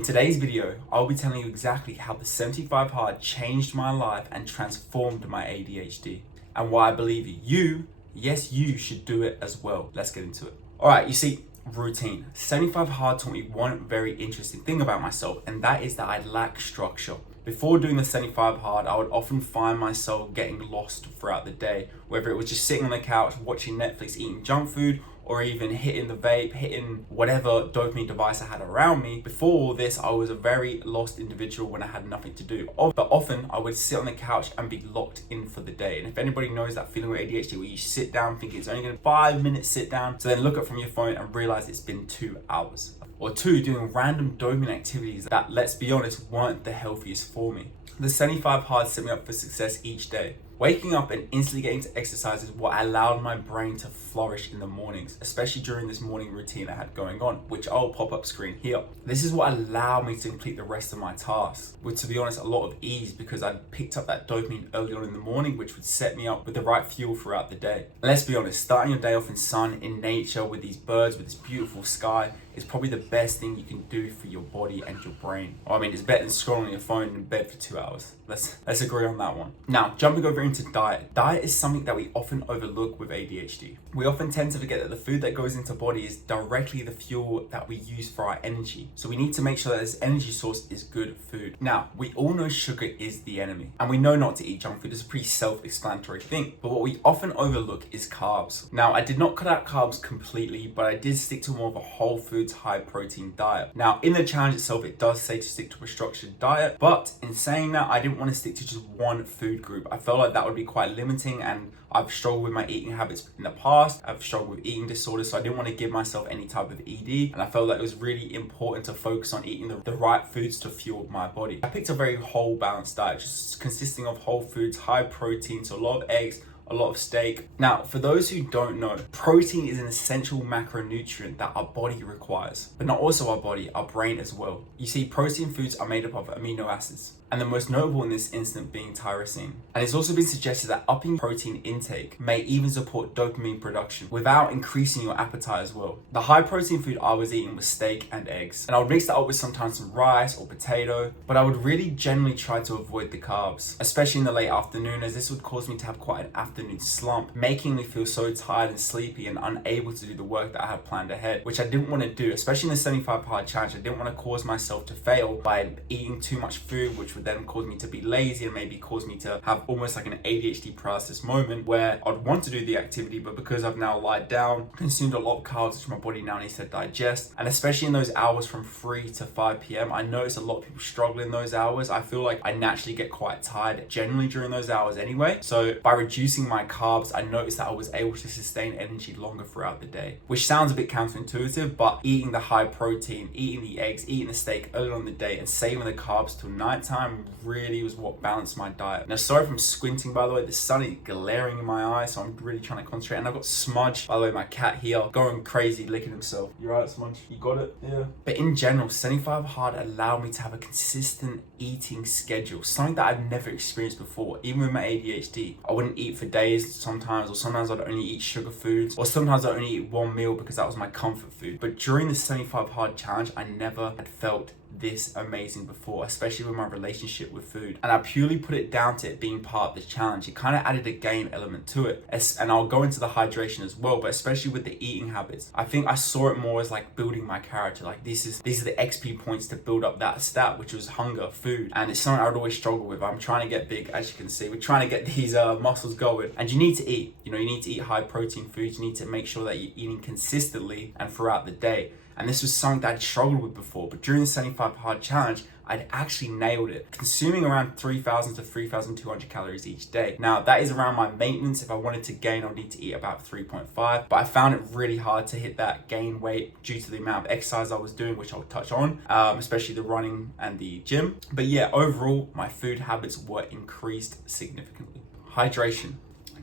In today's video, I'll be telling you exactly how the 75 Hard changed my life and transformed my ADHD, and why I believe you, yes, you should do it as well. Let's get into it. All right, you see, routine. 75 Hard taught me one very interesting thing about myself, and that is that I lack structure. Before doing the 75 Hard, I would often find myself getting lost throughout the day, whether it was just sitting on the couch, watching Netflix, eating junk food, or even hitting the vape, hitting whatever dopamine device I had around me. Before all this, I was a very lost individual when I had nothing to do. But often I would sit on the couch and be locked in for the day. And if anybody knows that feeling with ADHD where you sit down thinking it's only going to 5 minutes sit down, so then look up from your phone and realize it's been 2 hours. Or 2, doing random dopamine activities that, let's be honest, weren't the healthiest for me. The 75 Hard set me up for success each day. Waking up and instantly getting to exercise is what allowed my brain to flourish in the mornings, especially during this morning routine I had going on, which I'll pop up screen here. This is what allowed me to complete the rest of my tasks, with, to be honest, a lot of ease because I'd picked up that dopamine early on in the morning, which would set me up with the right fuel throughout the day. And let's be honest, starting your day off in sun, in nature, with these birds, with this beautiful sky, is probably the best thing you can do for your body and your brain. I mean, it's better than scrolling on your phone in bed for 2 hours. Let's agree on that one. Now, jumping over into diet. Diet is something that we often overlook with ADHD. We often tend to forget that the food that goes into body is directly the fuel that we use for our energy. So we need to make sure that this energy source is good food. Now, we all know sugar is the enemy, and we know not to eat junk food. It's a pretty self-explanatory thing. But what we often overlook is carbs. Now, I did not cut out carbs completely, but I did stick to more of a whole foods, high protein diet. Now, in the challenge itself, it does say to stick to a structured diet, but in saying that, I didn't want to stick to just one food group. I felt like that would be quite limiting, and I've struggled with my eating habits in the past. I've struggled with eating disorders, so I didn't want to give myself any type of ED, and I felt that it was really important to focus on eating the right foods to fuel my body. I picked a very whole balanced diet, just consisting of whole foods, high protein, so a lot of eggs, a lot of steak. Now, for those who don't know, protein is an essential macronutrient that our body requires, but not also our body, our brain as well. You see, protein foods are made up of amino acids, and the most notable in this instant being tyrosine. And it's also been suggested that upping protein intake may even support dopamine production without increasing your appetite as well. The high protein food I was eating was steak and eggs, and I would mix that up with sometimes some rice or potato, but I would really generally try to avoid the carbs, especially in the late afternoon, as this would cause me to have quite an afternoon slump, making me feel so tired and sleepy and unable to do the work that I had planned ahead, which I didn't want to do, especially in the 75 Hard challenge. I didn't want to cause myself to fail by eating too much food, which would then cause me to be lazy and maybe cause me to have almost like an ADHD paralysis moment where I'd want to do the activity, but because I've now lied down, consumed a lot of carbs which my body now needs to digest, and especially in those hours from 3 to 5 p.m, I notice a lot of people struggle in those hours. I feel like I naturally get quite tired generally during those hours anyway, so by reducing my carbs, I noticed that I was able to sustain energy longer throughout the day, which sounds a bit counterintuitive, but eating the high protein, eating the eggs, eating the steak early on in the day, and saving the carbs till nighttime really was what balanced my diet. Now, sorry if I'm squinting, by the way, the sun is glaring in my eye, so I'm really trying to concentrate. And I've got Smudge, by the way, my cat here, going crazy, licking himself. You right, Smudge? You got it? Yeah. But in general, 75 Hard allowed me to have a consistent eating schedule, something that I've never experienced before. Even with my ADHD, I wouldn't eat for days sometimes, or sometimes I'd only eat sugar foods, or sometimes I'd only eat one meal because that was my comfort food. But during the 75 Hard challenge, I never had felt this amazing before, especially with my relationship with food. And I purely put it down to it being part of the challenge. It kind of added a game element to it, and I'll go into the hydration as well, but especially with the eating habits, I think I saw it more as like building my character. Like these are the XP points to build up that stat, which was hunger, food, and it's something I would always struggle with. I'm trying to get big, as you can see. We're trying to get these muscles going, and you need to eat. You need to eat high protein foods. You need to make sure that you're eating consistently and throughout the day. And this was something that I'd struggled with before, but during the 75 Hard challenge, I'd actually nailed it, consuming around 3,000 to 3,200 calories each day. Now, that is around my maintenance. If I wanted to gain, I'd need to eat about 3.5, but I found it really hard to hit that gain weight due to the amount of exercise I was doing, which I'll touch on, especially the running and the gym. But yeah, overall, my food habits were increased significantly. Hydration.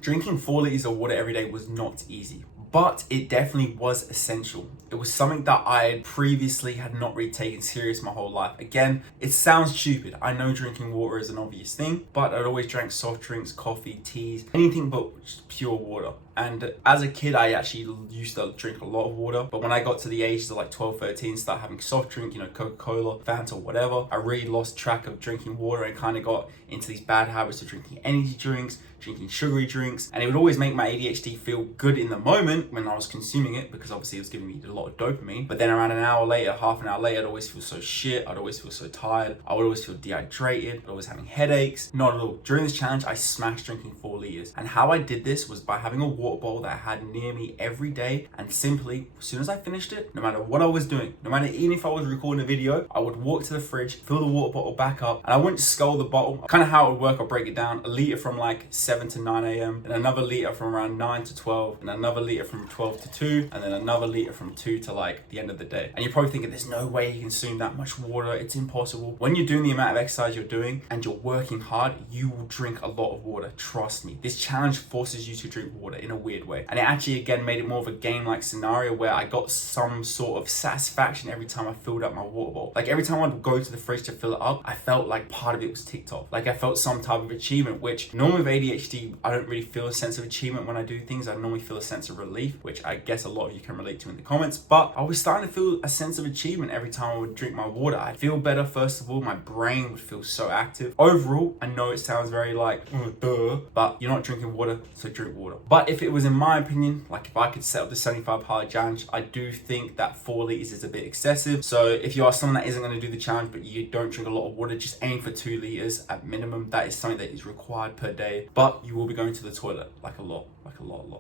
Drinking 4 liters of water every day was not easy, but it definitely was essential. It was something that I previously had not really taken serious my whole life. Again, it sounds stupid. I know drinking water is an obvious thing, but I'd always drank soft drinks, coffee, teas, anything but pure water. And as a kid, I actually used to drink a lot of water. But when I got to the ages of like 12, 13, start having soft drink, Coca-Cola, Fanta, whatever, I really lost track of drinking water and kind of got into these bad habits of drinking energy drinks, drinking sugary drinks, and it would always make my ADHD feel good in the moment when I was consuming it, because obviously it was giving me a lot of dopamine. But then around an hour later, half an hour later, I'd always feel so shit. I'd always feel so tired. I would always feel dehydrated. I'd always having headaches. Not at all. During this challenge, I smashed drinking 4 liters. And how I did this was by having a water bottle that I had near me every day, and simply, as soon as I finished it, no matter what I was doing, no matter even if I was recording a video, I would walk to the fridge, fill the water bottle back up, and I wouldn't scull the bottle. Kind of how it would work, I'll break it down. A liter from like 7 to 9 a.m, and another liter from around 9 to 12, and another liter from 12 to 2, and then another liter from 2 to like the end of the day. And you're probably thinking, there's no way you consume that much water, it's impossible. When you're doing the amount of exercise you're doing and you're working hard, you will drink a lot of water, trust me. This challenge forces you to drink water in a weird way, and it actually again made it more of a game-like scenario where I got some sort of satisfaction every time I filled up my water bottle. Like every time I'd go to the fridge to fill it up, I felt like part of it was ticked off. Like I felt some type of achievement, which normally with ADHD, I don't really feel a sense of achievement when I do things. I normally feel a sense of relief, which I guess a lot of you can relate to in the comments. But I was starting to feel a sense of achievement every time I would drink my water. I'd feel better, first of all. My brain would feel so active. Overall, I know it sounds very like, duh, but you're not drinking water, so drink water. But if it was in my opinion, like if I could set up the 75 hard challenge, I do think that 4 liters is a bit excessive. So if you are someone that isn't going to do the challenge, but you don't drink a lot of water, just aim for 2 liters at minimum. That is something that is required per day, but you will be going to the toilet like a lot.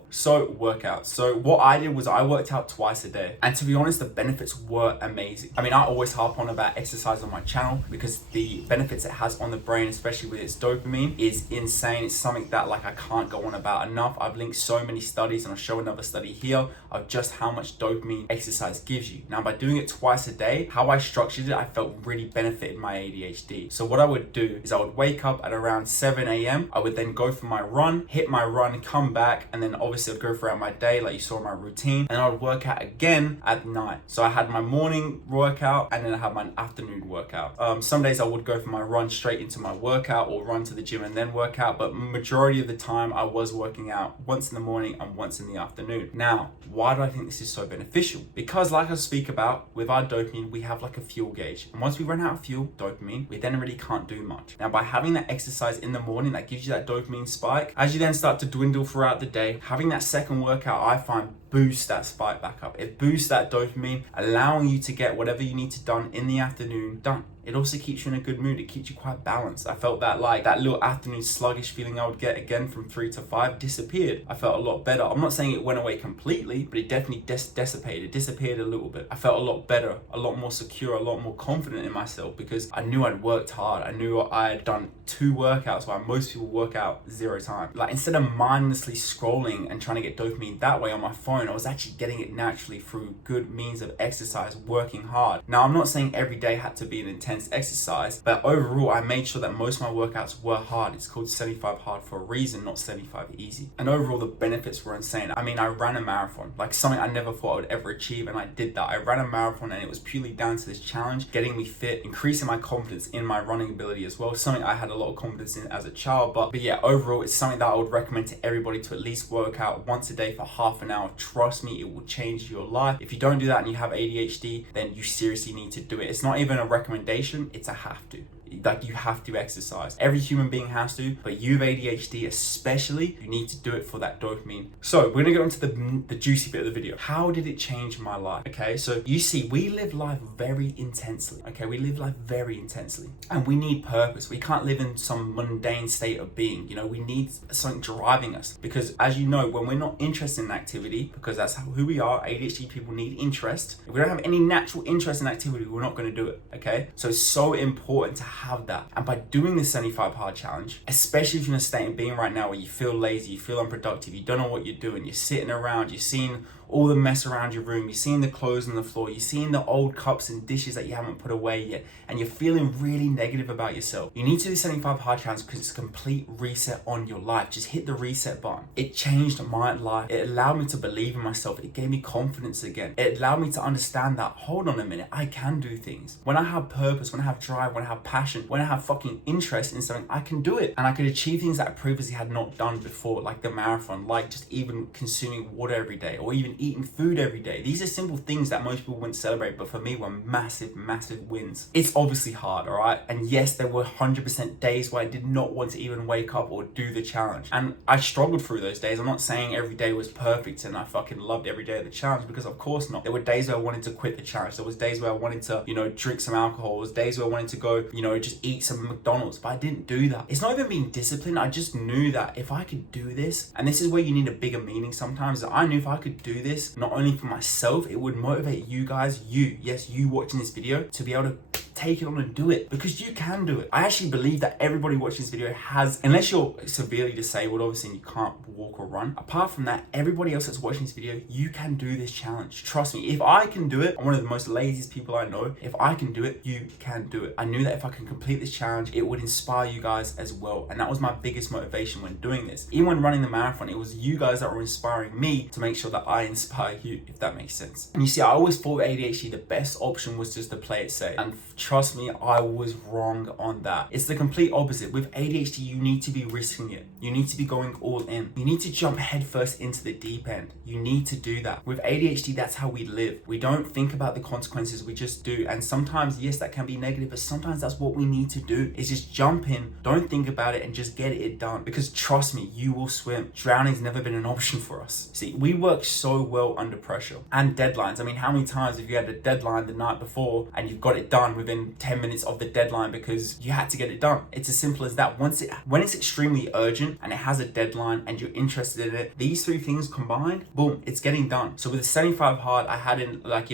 So workouts. So what I did was I worked out twice a day, and to be honest, the benefits were amazing. I mean, I always harp on about exercise on my channel because the benefits it has on the brain, especially with its dopamine, is insane. It's something that like I can't go on about enough. I've linked so many studies, and I'll show another study here of just how much dopamine exercise gives you. Now, by doing it twice a day, how I structured it, I felt really benefited my ADHD. So what I would do is I would wake up at around 7 a.m. I would then go for my run, hit my run, come back, and then obviously I'd go throughout my day like you saw in my routine, and I would work out again at night. So I had my morning workout and then I had my afternoon workout. Some days I would go for my run straight into my workout or run to the gym and then work out, but majority of the time I was working out once in the morning and once in the afternoon. Now, why do I think this is so beneficial? Because like I speak about, with our dopamine, we have like a fuel gauge. And once we run out of fuel, dopamine, we then really can't do much. Now, by having that exercise in the morning, that gives you that dopamine spike. As you then start to dwindle throughout the day, having that second workout, I find, boosts that spike back up. It boosts that dopamine, allowing you to get whatever you need to done in the afternoon done. It also keeps you in a good mood. It keeps you quite balanced. I felt that like that little afternoon sluggish feeling I would get again from 3 to 5 disappeared. I felt a lot better. I'm not saying it went away completely, but it definitely disappeared a little bit. I felt a lot better, a lot more secure, a lot more confident in myself because I knew I'd worked hard. I knew I had done 2 workouts while most people work out 0 times. Like instead of mindlessly scrolling and trying to get dopamine that way on my phone, I was actually getting it naturally through good means of exercise, working hard. Now, I'm not saying every day had to be an intense exercise, but overall I made sure that most of my workouts were hard. It's called 75 hard for a reason, not 75 easy. And overall the benefits were insane. I mean, I ran a marathon, like something I never thought I would ever achieve, and I did that. I ran a marathon and it was purely down to this challenge, getting me fit, increasing my confidence in my running ability as well, something I had a lot of confidence in as a child. But yeah, overall it's something that I would recommend to everybody to at least work out once a day for half an hour. Trust me, it will change your life. If you don't do that and you have ADHD, then you seriously need to do it. It's not even a recommendation, it's a have to. Like you have to exercise. Every human being has to, but you have ADHD especially, you need to do it for that dopamine. So we're gonna go into the juicy bit of the video. How did it change my life? Okay, so you see, we live life very intensely. Okay, we live life very intensely, and we need purpose. We can't live in some mundane state of being. You know, we need something driving us, because as you know, when we're not interested in activity, because that's who we are, ADHD people need interest. If we don't have any natural interest in activity, we're not going to do it. Okay, so it's so important to have that. And by doing the 75 hard challenge, especially if you're in a state of being right now where you feel lazy, you feel unproductive, you don't know what you're doing, you're sitting around, you're seeing all the mess around your room, you're seeing the clothes on the floor, you're seeing the old cups and dishes that you haven't put away yet, and you're feeling really negative about yourself. You need to do 75 hard challenge because it's a complete reset on your life. Just hit the reset button. It changed my life. It allowed me to believe in myself. It gave me confidence again. It allowed me to understand that, hold on a minute, I can do things. When I have purpose, when I have drive, when I have passion, when I have fucking interest in something, I can do it. And I could achieve things that I previously had not done before, like the marathon, like just even consuming water every day, or even eating food every day. These are simple things that most people wouldn't celebrate, but for me were massive, massive wins. It's obviously hard, all right? And yes, there were 100% days where I did not want to even wake up or do the challenge. And I struggled through those days. I'm not saying every day was perfect and I fucking loved every day of the challenge, because of course not. There were days where I wanted to quit the challenge. There was days where I wanted to, drink some alcohol. There was days where I wanted to go, just eat some McDonald's, but I didn't do that. It's not even being disciplined. I just knew that if I could do this, and this is where you need a bigger meaning sometimes, that I knew if I could do this, not only for myself, it would motivate you guys, you watching this video, to be able to take it on and do it, because you can do it. I actually believe that everybody watching this video has, unless you're severely disabled, obviously, and you can't walk or run. Apart from that, everybody else that's watching this video, you can do this challenge. Trust me, if I can do it, I'm one of the most laziest people I know. If I can do it, you can do it. I knew that if I can complete this challenge, it would inspire you guys as well. And that was my biggest motivation when doing this. Even when running the marathon, it was you guys that were inspiring me to make sure that I inspire you, if that makes sense. And you see, I always thought with ADHD, the best option was just to play it safe. And trust me, I was wrong on that. It's the complete opposite. With ADHD, you need to be risking it. You need to be going all in. You need to jump headfirst into the deep end. You need to do that. With ADHD, that's how we live. We don't think about the consequences, we just do. And sometimes, yes, that can be negative, but sometimes that's what we need to do, is just jump in, don't think about it, and just get it done. Because trust me, you will swim. Drowning's never been an option for us. See, we work so well under pressure and deadlines. I mean, how many times have you had a deadline the night before and you've got it done within 10 minutes of the deadline because you had to get it done? It's as simple as that. When it's extremely urgent and it has a deadline and you're interested in it, these three things combined, boom, it's getting done. So with the 75 hard, I had a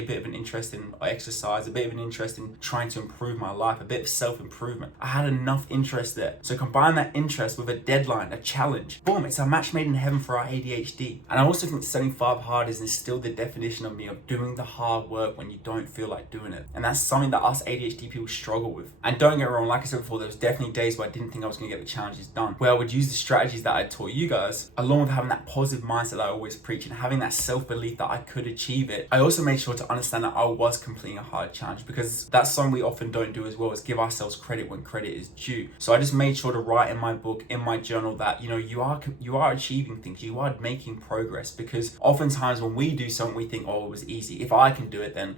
bit of an interest in exercise, a bit of an interest in trying to improve my life, a bit of self-improvement. I had enough interest there. So combine that interest with a deadline, a challenge, boom, it's a match made in heaven for our ADHD. And I also think 75 hard is still the definition of me of doing the hard work when you don't feel like doing it. And that's something that us ADHD people struggle with. And don't get me wrong, like I said before, there was definitely days where I didn't think I was going to get the challenges done, where I would use the strategies that I taught you guys, along with having that positive mindset that I always preach and having that self-belief that I could achieve it. I also made sure to understand that I was completing a hard challenge, because that's something we often don't do as well, is give ourselves credit when credit is due. So I just made sure to write in my book, in my journal, that you are achieving things, you are making progress, because oftentimes when we do something, we think, oh, it was easy. If I can do it, then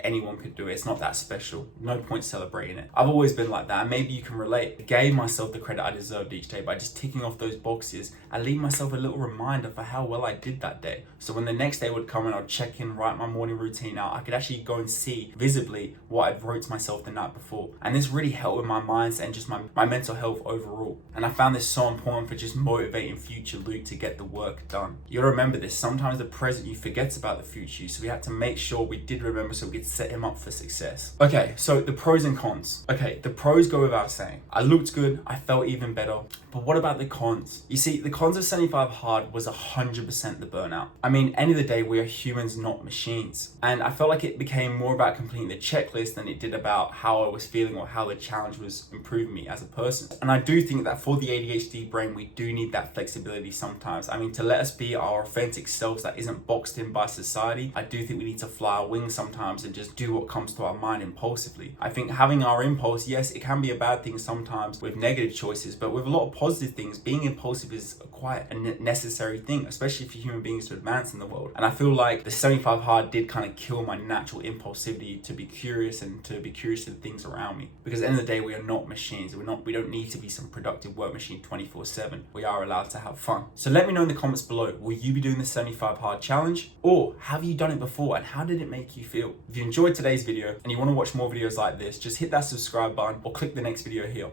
anyone could do it. It's not that special. No point celebrating it. I've always been like that, and maybe you can relate. I gave myself the credit I deserved each day by just ticking off those boxes and leave myself a little reminder for how well I did that day. So when the next day would come and I'd check in, write my morning routine out, I could actually go and see visibly what I'd wrote to myself the night before. And this really helped with my mindset and just my mental health overall. And I found this so important for just motivating future Luke to get the work done. You'll remember this. Sometimes the present you forgets about the future you, so we had to make sure we did remember so we could set him up for success. Okay, so the pros and cons. Okay, the pros go without saying. I looked good, I felt even better. But what about the cons? You see, the cons of 75 hard was 100% the burnout. I mean, end of the day, we are humans, not machines. And I felt like it became more about completing the checklist than it did about how I was feeling or how the challenge was improving me as a person. And I do think that for the ADHD brain, we do need that flexibility sometimes. I mean, to let us be our authentic selves that isn't boxed in by society, I do think we need to fly our wings sometimes and just do what comes to our mind impulsively. I think having our impulse, yes, it can be a bad thing sometimes with negative choices, but with a lot of positive things, being impulsive is quite a necessary thing, especially for human beings to advance in the world. And I feel like the 75 hard did kind of kill my natural impulsivity to be curious and to be curious to the things around me. Because at the end of the day, we are not machines. We don't need to be some productive work machine 24/7. We are allowed to have fun. So let me know in the comments below, will you be doing the 75 hard challenge? Or have you done it before and how did it make you feel? If you enjoyed today's video and you want to watch more videos like this, just hit that subscribe button or click the next video here.